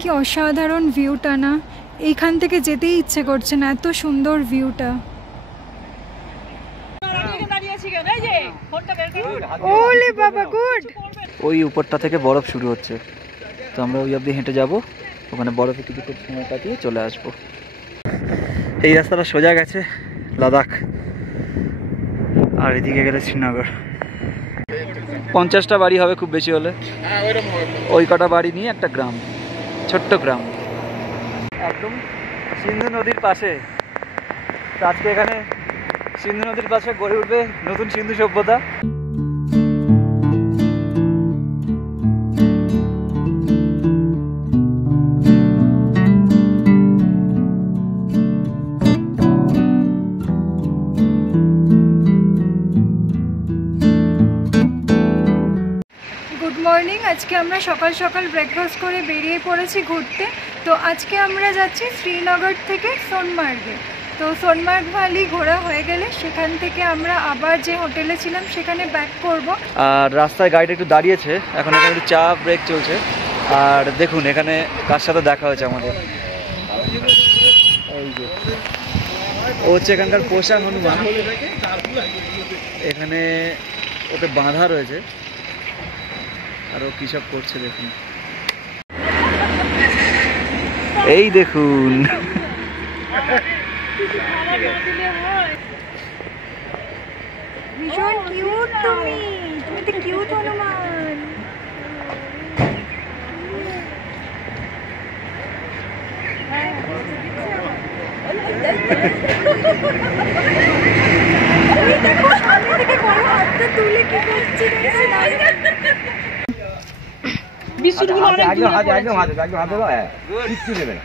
কি অসাধারণ ভিউটা না, এইখান থেকে যেতেই ইচ্ছে করছে না, এত সুন্দর ভিউটা। ওলে বাবা গুড। ওই উপরটা থেকে বরফ শুরু হচ্ছে, তো আমরা ওই অবধি হেঁটে যাব, ওখানে বরফে কিছুক্ষণ সময় কাটিয়ে চলে আসবো। এই রাস্তাটা সোজা গেছে লাদাখ, আর এদিকে গেলে শ্রীনগর। 50টা বাড়ি হবে খুব বেশি হলে, ওই কটা বাড়ি নিয়ে একটা গ্রাম, ছোট্ট গ্রাম একদম সিন্ধু নদীর পাশে। আজকে এখানে সিন্ধু নদীর পাশে গড়ে উঠবে নতুন সিন্ধু সভ্যতা। Good morning. আজকে আমরা সকাল সকাল ব্রেকফাস্ট করে বেরিয়ে পড়েছি ঘুরতে। তো আজকে আমরা যাচ্ছি শ্রীনগর থেকে সোনমার্গে। তো সোনমার্গ ভ্যালি ঘোরা হয়ে গেলে সেখান থেকে আমরা আবার যে হোটেলে ছিলাম সেখানে ব্যাক করব। আর রাস্তায় গাড়িটা একটু দাঁড়িয়েছে, এখন এখানে একটু চা ব্রেক চলছে। আর দেখুন এখানে কার সাথে দেখা হয়েছে আমাদের, এই যে ও হচ্ছে এখানকার পোষা হনুমান। এখানে ওকে বাঁধা রয়েছে, আর ও কী সব করছে দেখুন, এই দেখুন। ভীষণ কিউট তুমি, তুমি তো কিউট হনুমান। দেখো সামনে থেকে বড় হাতটা তুলে কি করছে, বিস্কুটগুলো অনেক দূরে পড়েছে। কিচ্ছু দেবে না,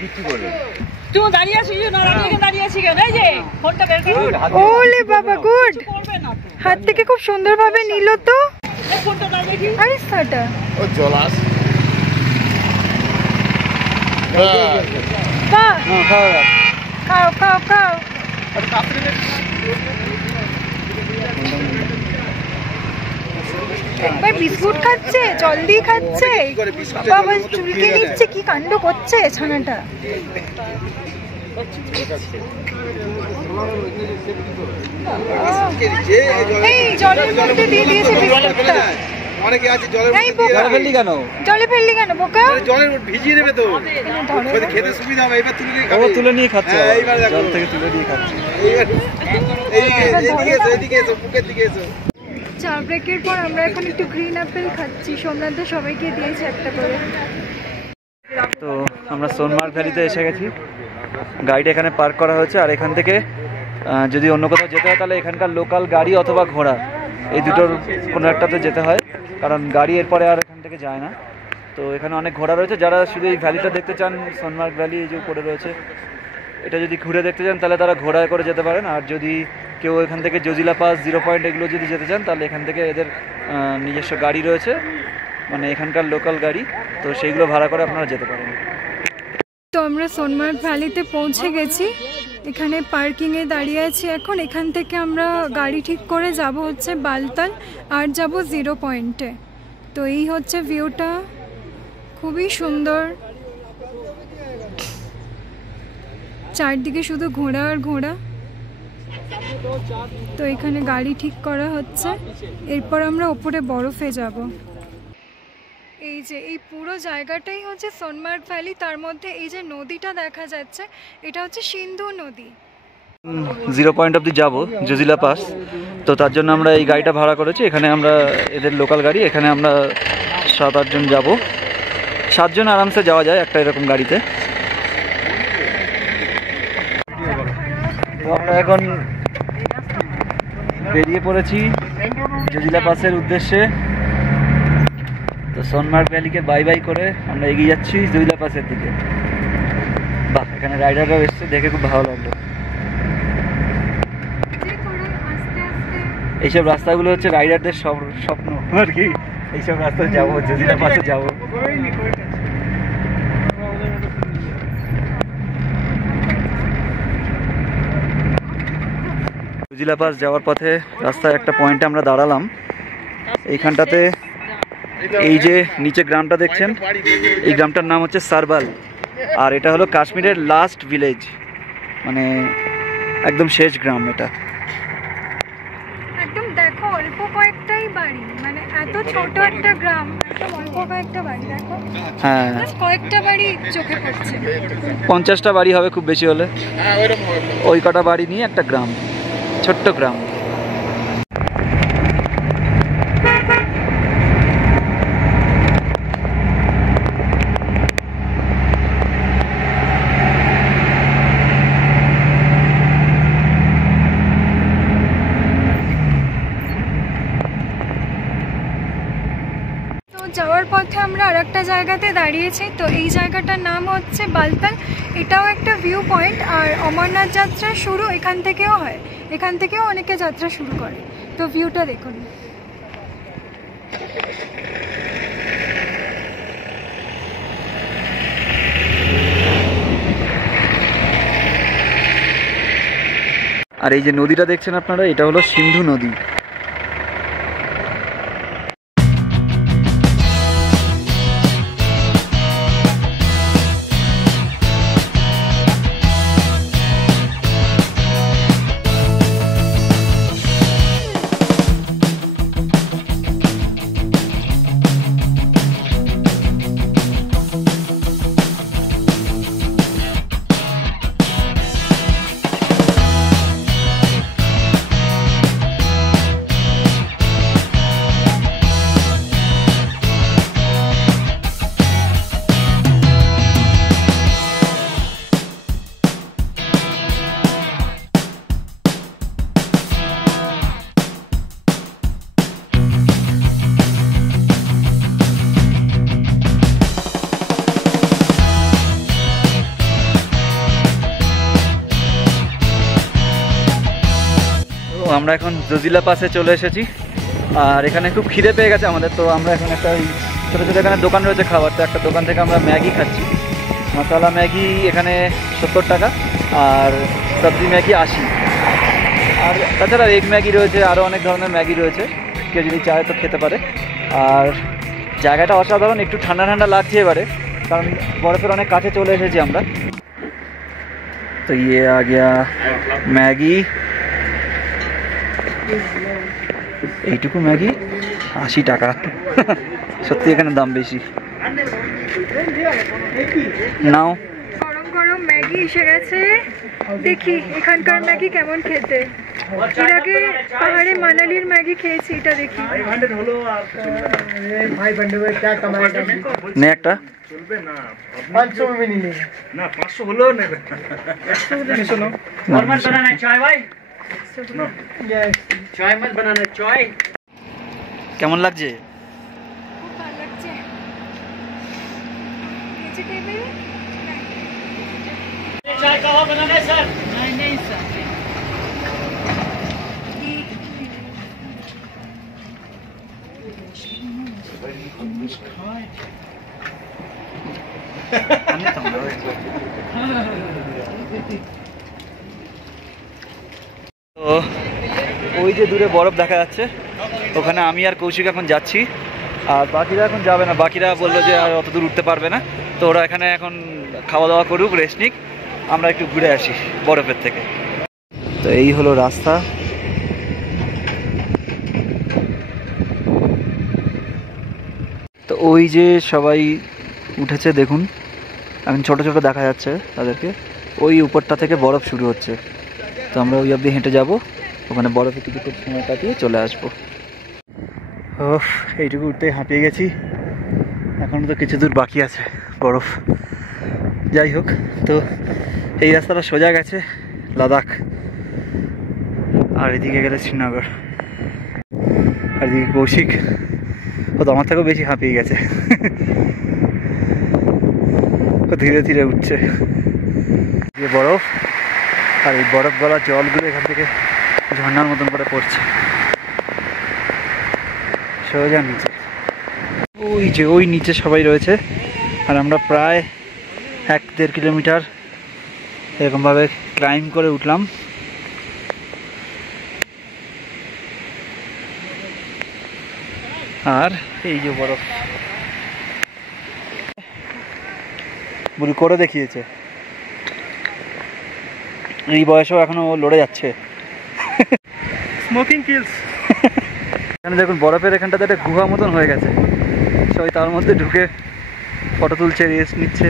কিচ্ছু করবে না। তুই দাঁড়িয়ে আছিস না, আমি দাঁড়িয়ে আছি কেন? এই যে ফোনটা বের কর। ওলে বাবা গুড, হাত থেকে খুব সুন্দরভাবে নিল তো। এই ফোনটা দাও দেখি। আরে সাটা ও জলাস। খাও খাও খাও খাও। ভাই বিস্কুট খাচ্ছে, জল দিয়ে খাচ্ছে, বাবা চুলকে নিচ্ছে, কি কাণ্ড করছে ছানাটা। এই জলের মধ্যে দিয়ে দিয়েছে বিস্কুটটা। অনেকে আছে জলে ফেললি কেন? জলে ফেললি কেন বোকা? জলে ভিজিয়ে নেবে তো, খেতে সুবিধা হবে। এবার তুলে নিয়ে খাচ্ছে, জল থেকে তুলে নিয়ে খাচ্ছে। এইদিকে এসো, বুকের দিকে এসো। চা ব্রেকের পর আমরা এখন একটু গ্রিন অ্যাপেল খাচ্ছি। সোমনাথ সবাইকে দিয়েছে একটা করে। তো আমরা সোনমার্গ ভ্যালিতে এসে গেছি, গাড়িটা এখানে পার্ক করা হয়েছে। আর এখান থেকে যদি অন্য কোথাও যেতে হয় তাহলে এখানকার লোকাল গাড়ি অথবা ঘোড়া, এই দুটোর কোনো একটাতে যেতে হয়, কারণ গাড়ি এরপরে আর এখান থেকে যায় না। তো এখানে অনেক ঘোড়া রয়েছে, যারা শুধু এই ভ্যালিটা দেখতে চান, সোনমার্গ ভ্যালি এই যে উপরে রয়েছে, এটা যদি ঘুরে দেখতে চান তাহলে তারা ঘোড়ায় করে যেতে পারেন। আর যদি কেউ এখান থেকে জজিলা পাস, 0 পয়েন্ট এগুলো যদি যেতে চান তাহলে এখান থেকে এদের নিজস্ব গাড়ি রয়েছে, মানে এখানকার লোকাল গাড়ি, তো সেইগুলো ভাড়া করে আপনারা যেতে পারেন। তো আমরা সোনমার্গ ভ্যালিতে পৌঁছে গেছি, এখানে পার্কিংয়ে দাঁড়িয়ে আছি এখন। এখান থেকে আমরা গাড়ি ঠিক করে যাব হচ্ছে বালতাল, আর যাব 0 পয়েন্টে। তো এই হচ্ছে ভিউটা, খুবই সুন্দর, চারদিকে শুধু ঘোড়া আর ঘোড়া। তো এখানে গাড়ি ঠিক করা হচ্ছে, এরপর আমরা ওপরে বরফে যাব। এই যে এই পুরো জায়গাটাই হচ্ছে সোনমার্গ ভ্যালি, তার মধ্যে এই যে নদীটা দেখা যাচ্ছে এটা হচ্ছে সিন্ধু নদী। 0 পয়েন্ট অবধি যাবো জজিলা পাস, তো তার জন্য আমরা এই গাড়িটা ভাড়া করেছি। এখানে আমরা এদের লোকাল গাড়ি, এখানে আমরা 7-8 জন যাব, 7 জন আরামসে যাওয়া যায় একটা এরকম গাড়িতে। তো আমরা এখন বেরিয়ে পড়েছি জজিলা পাসের উদ্দেশ্যে। তো সোনমার্গ ভ্যালিকে বাই বাই করে আমরা এগিয়ে যাচ্ছি জজিলা পাসের দিকে। বাহ, এখানে রাইডাররাও এসছে, দেখে খুব ভালো লাগলো। এইসব রাস্তাগুলো হচ্ছে রাইডারদের স্বপ্ন আর কি, এইসব রাস্তায় যাবো, জজিলা পাসে যাবো। জজিলা পাস যাওয়ার পথে রাস্তায় একটা পয়েন্টে আমরা দাঁড়ালাম, এইখানটাতে এই যে নিচে গ্রামটা দেখছেন, এই গ্রামটার নাম হচ্ছে সারবাল, আর এটা হলো কাশ্মীরের লাস্ট ভিলেজ, মানে একদম শেষ গ্রাম এটা। একদম দেখো অল্প কয়েকটাই বাড়ি, মানে এত ছোট একটা গ্রাম, একদম অল্প কয়েকটা বাড়ি দেখো। হ্যাঁ, কয়েকটা বাড়ি চোখে পড়ছে, 50টা বাড়ি হবে খুব বেশি হলে। ওই কটা বাড়ি নিয়ে একটা গ্রাম, ছোট্ট গ্রাম। যাওয়ার পথে আমরা আরেকটা জায়গাতে দাঁড়িয়েছি, তো এই জায়গাটার নাম হচ্ছে বালতাল। এটাও একটা ভিউ পয়েন্ট, আর অমরনাথ যাত্রা শুরু এখান থেকেও হয়, এখান থেকেও অনেকে যাত্রা শুরু করে। তো ভিউটা দেখুন। আর এই যে নদীটা দেখছেন আপনারা, এটা হলো সিন্ধু নদী। আমরা এখন জজিলা পাসে চলে এসেছি, আর এখানে খুব খিদে পেয়ে গেছে আমাদের। তো আমরা এখন একটা ছোটো ছোটো এখানে দোকান রয়েছে খাবার, তো একটা দোকান থেকে আমরা ম্যাগি খাচ্ছি। মশলা ম্যাগি এখানে 70 টাকা, আর সবজি ম্যাগি 80। আর তাছাড়া এগ ম্যাগি রয়েছে, আরও অনেক ধরনের ম্যাগি রয়েছে, কেউ যদি চায় তো খেতে পারে। আর জায়গাটা অসাধারণ, একটু ঠান্ডা ঠান্ডা লাগছে এবারে, কারণ বরফের অনেক কাছে চলে এসেছি আমরা। তো ইয়ে আ গিয়া ম্যাগি, এইটুকু ম্যাগি 80 টাকা। সত্যি এখানে দাম বেশি। নাও, গরম গরম ম্যাগি এসে গেছে, দেখি এখানকার ম্যাগি কেমন খেতে। এর আগে পাহাড়ে মানালির ম্যাগি খেয়েছি, এটা দেখি। নে একটা। 500 में भी नहीं लेगा ना, 500 হলো নেবে। 100 नो और मत बनाना चाय भाई, नो चाय मत बनाना चाय। কেমন লাগছে? খুব ভালো লাগছে। ভেজিটেবল चाय का हो बनाना है सर? नहीं नहीं सर, তো ওই যে দূরে বরফ দেখা যাচ্ছে, ওখানে আমি আর কৌশিক এখন যাচ্ছি, আর বাকিরা এখন যাবে না। বাকিরা বললো যে আর অত দূর উঠতে পারবে না, তো ওরা এখানে এখন খাওয়া দাওয়া করুক, রেস্ট নিক, আমরা একটু ঘুরে আসি বরফের থেকে। তো এই হলো রাস্তা। তো ওই যে সবাই উঠেছে দেখুন, এখন ছোট ছোট দেখা যাচ্ছে তাদেরকে, ওই উপরটা থেকে বরফ শুরু হচ্ছে। তো আমরা ওই অবধি হেঁটে যাব, ওখানে বরফে কিছুক্ষণ সময় কাটিয়ে চলে আসবো। ও, এইটুকু উঠতে হাঁপিয়ে গেছি, এখনও তো কিছু দূর বাকি আছে বরফ। যাই হোক, তো এই রাস্তাটা সোজা গেছে লাদাখ, আর এদিকে গেলে শ্রীনগর। আর এদিকে কৌশিক, ও তো আমার থেকেও বেশি হাঁপিয়ে গেছে, ও ধীরে ধীরে উঠছে। বরফ, আর এই বরফ গলা জলগুলো এখান থেকে ঝর্ণার মতন করে পড়ছে সোজা নিচে। ওই যে ওই নিচে সবাই রয়েছে, আর আমরা প্রায় 1-1.5 কিলোমিটার এরকমভাবে ক্লাইম্ব করে উঠলাম। আর এই যে বরফ বুড়ি করে দেখিয়েছে, এই বয়সেও এখনো লড়ে যাচ্ছে। Smoking kills. এখানে দেখুন বরফের এখানটাতে একটা গুহা মতন হয়ে গেছে, সবাই তার মধ্যে ঢুকে ফটো তুলছে, রেস্ট নিচ্ছে।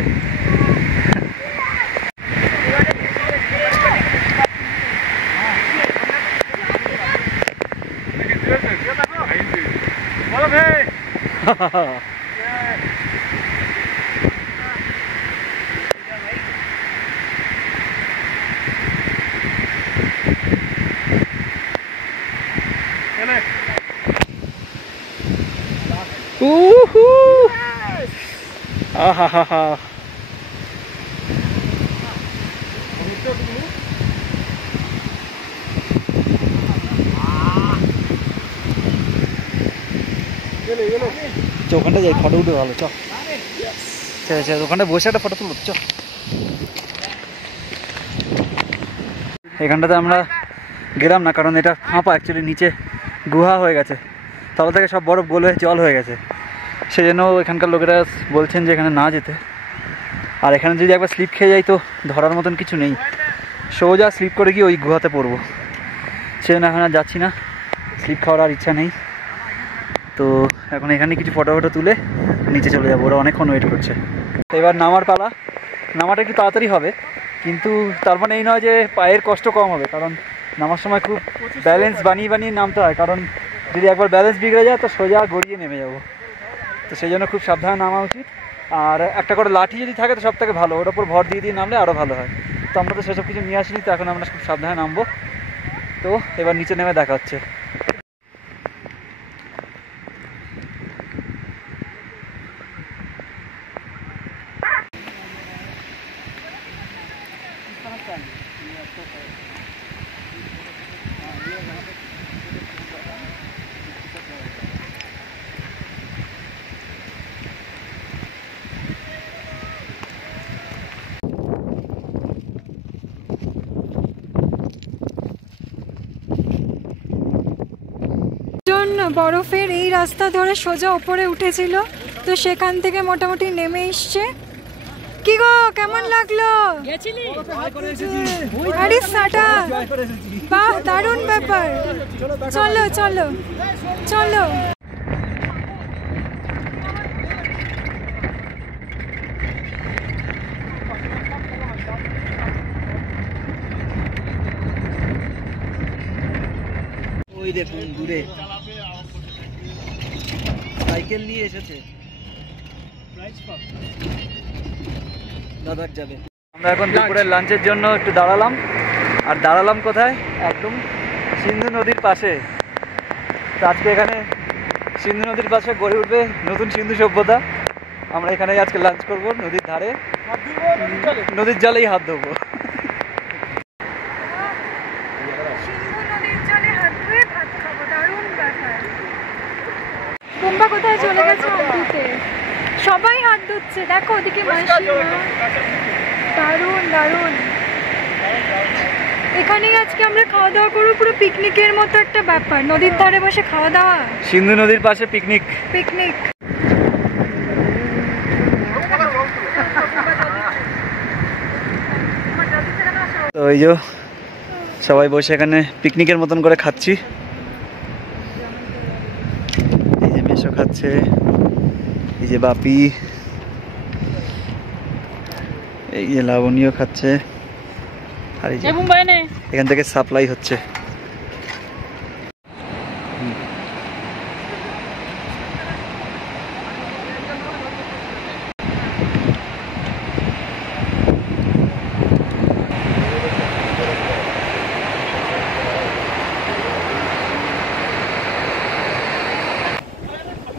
ওখানটা যাই, ফটো উঠে ভালো। চ ওখানটা বসে একটা ফটো তুলব। চ এখানটাতে আমরা গেলাম না, কারণ এটা ফাঁপা, অ্যাকচুয়ালি নিচে গুহা হয়ে গেছে, তলা থেকে সব বরফ গলে জল হয়ে গেছে, সেই জন্য এখানকার লোকেরা বলছেন যে এখানে না যেতে। আর এখানে যদি একবার স্লিপ খেয়ে যাই তো ধরার মতন কিছু নেই, সোজা স্লিপ করে গিয়ে ওই গুহাতে পড়বো, সেই জন্য এখন আর যাচ্ছি না, স্লিপ খাওয়ার আর ইচ্ছা নেই। তো এখন এখানে কিছু ফটো তুলে নিচে চলে যাবো, ওরা অনেকক্ষণ ওয়েট করছে। এবার নামার পালা, নামাটা একটু তাড়াতাড়ি হবে, কিন্তু তার মানে এই নয় যে পায়ের কষ্ট কম হবে, কারণ নামার সময় খুব ব্যালেন্স বানিয়ে বানিয়ে নামতে হয়, কারণ যদি একবার ব্যালেন্স বিগড়ে যায় তো সোজা গড়িয়ে নেমে যাবো, তো সেই জন্য খুব সাবধানে নামা উচিত। আর একটা করে লাঠি যদি থাকে তো সব থেকে ভালো, ওর ওপর ভর দিয়ে দিয়ে নামলে আরও ভালো হয়। তো আমরা তো সেসব কিছু নিয়ে আসিনি, তো এখন আমরা খুব সাবধানে নামবো। তো এবার নিচে নেমে দেখা হচ্ছে। বরফের এই রাস্তা ধরে সোজা উপরে উঠেছিল, তো সেখান থেকে মোটামুটি নেমে এসছে। কি গো, কেমন লাগলো? আরে সাটা, বাহ, দারুণ ব্যাপার। চলো চলো চলো। ওই দেখুন দূরে সাইকেল নিয়ে এসেছে, দাদার যাবে। আমরা এখন দুপুরের লাঞ্চের জন্য একটু দাঁড়ালাম, আর দাঁড়ালাম কোথায়? একদম সিন্ধু নদীর পাশে। তো আজকে এখানে সিন্ধু নদীর পাশে গড়ে উঠবে নতুন সিন্ধু সভ্যতা। আমরা এখানেই আজকে লাঞ্চ করব, নদীর ধারে, নদীর জলেই হাত ধোবো। কুম্বা কোথায় চলে গেছে হাত ধুতে, সবাই হাত ধুচ্ছে, দেখো ওদিকে মাসিমা। দারুণ দারুণ। এখানেই আজকে আমরা খাওয়া দাওয়া করবো, পুরো পিকনিকের মতো একটা ব্যাপার, নদীর ধারে বসে খাওয়া দাওয়া, সিন্ধু নদীর পাশে পিকনিক। পিকনিক। তো এই যে সবাই বসে এখানে পিকনিকের মতন করে খাচ্ছি। এই যে মেশো খাচ্ছে, এই যে বাপি, এই যে লাবণীও খাচ্ছে, আর এই যে এখান থেকে সাপ্লাই হচ্ছে।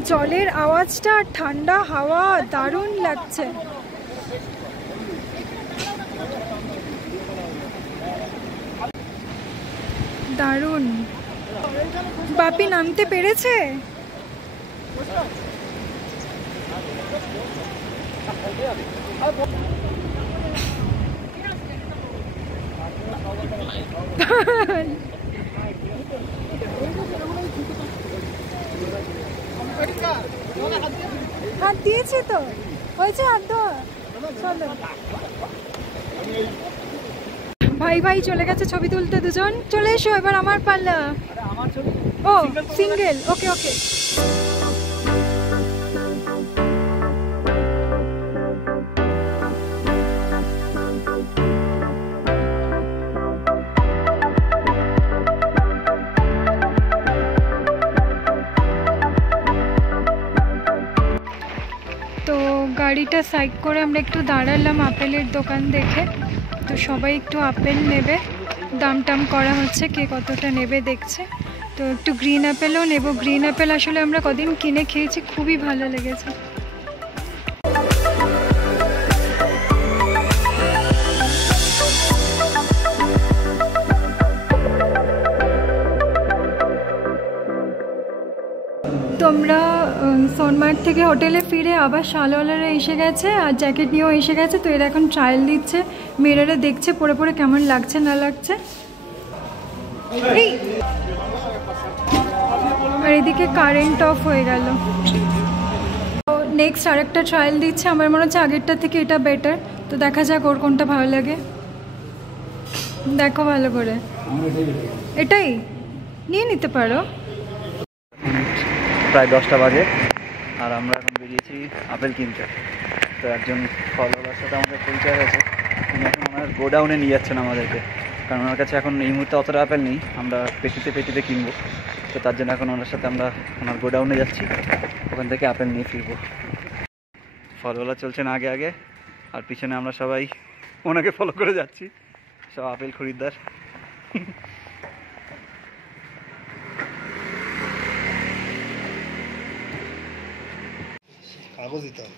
জলের আওয়াজটা, ঠান্ডা হাওয়া, দারুণ লাগছে। দারুণ। বাপি নামতে পেরেছে? হাত দিয়েছি তো, হয়েছে হাত দেওয়া। চলো ভাই ভাই চলে গেছে ছবি তুলতে দুজন। চলে এসো এবার আমার পাল্লা। ও সিঙ্গেল, ওকে ওকে। তো গাড়িটা সাইড করে আমরা একটু দাঁড়ালাম আপেলের দোকান দেখে। তো সবাই একটু আপেল নেবে, দাম টাম করা হচ্ছে, কে কতটা নেবে দেখছে। তো একটু গ্রিন অ্যাপেলও নেব। গ্রিন অ্যাপেল আসলে আমরা কদিন কিনে খেয়েছি, খুবই ভালো লেগেছে। তোমরা সোনমার্গ থেকে হোটেলে ফিরে আবার শালওয়ালারা এসে গেছে আর জ্যাকেট নিয়েও এসে গেছে। তো এরা এখন ট্রায়াল দিচ্ছে, মেয়েরা দেখছে পরে পরে কেমন লাগছে না লাগছে। আর এদিকে কারেন্ট অফ হয়ে গেল। তো নেক্সট আরেকটা ট্রায়াল দিচ্ছে, আমার মনে হচ্ছে আগেরটা থেকে এটা বেটার। তো দেখা যাক ওর কোনটা ভালো লাগে। দেখো ভালো করে, এটাই নিয়ে নিতে পারো। প্রায় 10টা বাজে আর আমরা এখন বেরিয়েছি আপেল কিনতে। তো একজন ফলোয়ারের সাথে আমাদের পরিচয় হয়েছে, তিনি এখন ওনার গোডাউনে নিয়ে যাচ্ছেন আমাদেরকে, কারণ ওনার কাছে এখন এই মুহূর্তে অতটা আপেল নেই, আমরা পেটিতে পেটিতে কিনবো। তো তার জন্য এখন ওনার সাথে আমরা ওনার গোডাউনে যাচ্ছি, ওখান থেকে আপেল নিয়ে ফিরবো। ফলওয়ালা চলছেন আগে আগে আর পিছনে আমরা সবাই ওনাকে ফলো করে যাচ্ছি, সব আপেল খরিদ্দার। কাগজ দিতে হবে।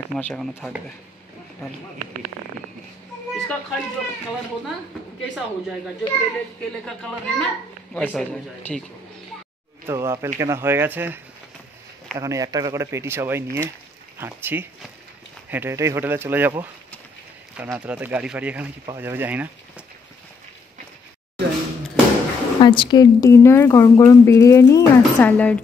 এক মাস এখনো থাকবে। इसका खाली जो कलर होना कैसा हो जाएगा, जो केले केले का कलर है ना वैसा हो जाएगा। ঠিক। তো আপেল কেনা হয়ে গেছে, এখন এই একটা একটা করে পেটি সবাই নিয়ে হাঁটছি, হেঁটে হেঁটেই হোটেলে চলে যাব, কারণ এত রাতে গাড়ি ফাড়ি এখানে কি পাওয়া যাবে জানি না। আজকের ডিনার গরম গরম বিরিয়ানি আর স্যালাড।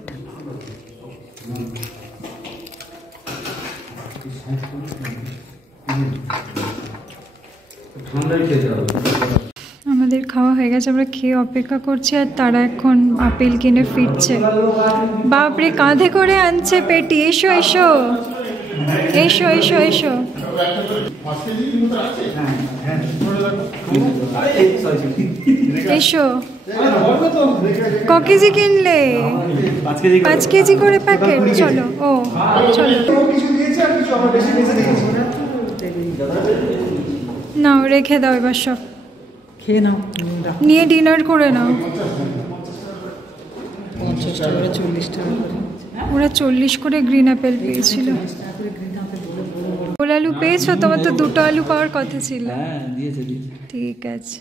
আমাদের খাওয়া হয়ে গেছে, আমরা খেয়ে অপেক্ষা করছি আর তারা এখন আপেল কিনে ফিরছে। বাপরে কাঁধে করে আনছে পেটি। এসো এসো এসো এসো এসো। এসো, ক কেজি কিনলে? 5 কেজি করে প্যাকেট। চলো, ও চলো নাও, রেখে দাও এবার সব খেয়ে নাও, নিয়ে ডিনার করে নাও। 50 টাকা করে 40 টাকা করে। ওরা 40 করে গ্রিন অ্যাপেল পেয়েছিল। গোল আলু পেয়েছো? তোমার তো 2টো আলু পাওয়ার কথা ছিল। হ্যাঁ দিয়েছে। ঠিক আছে।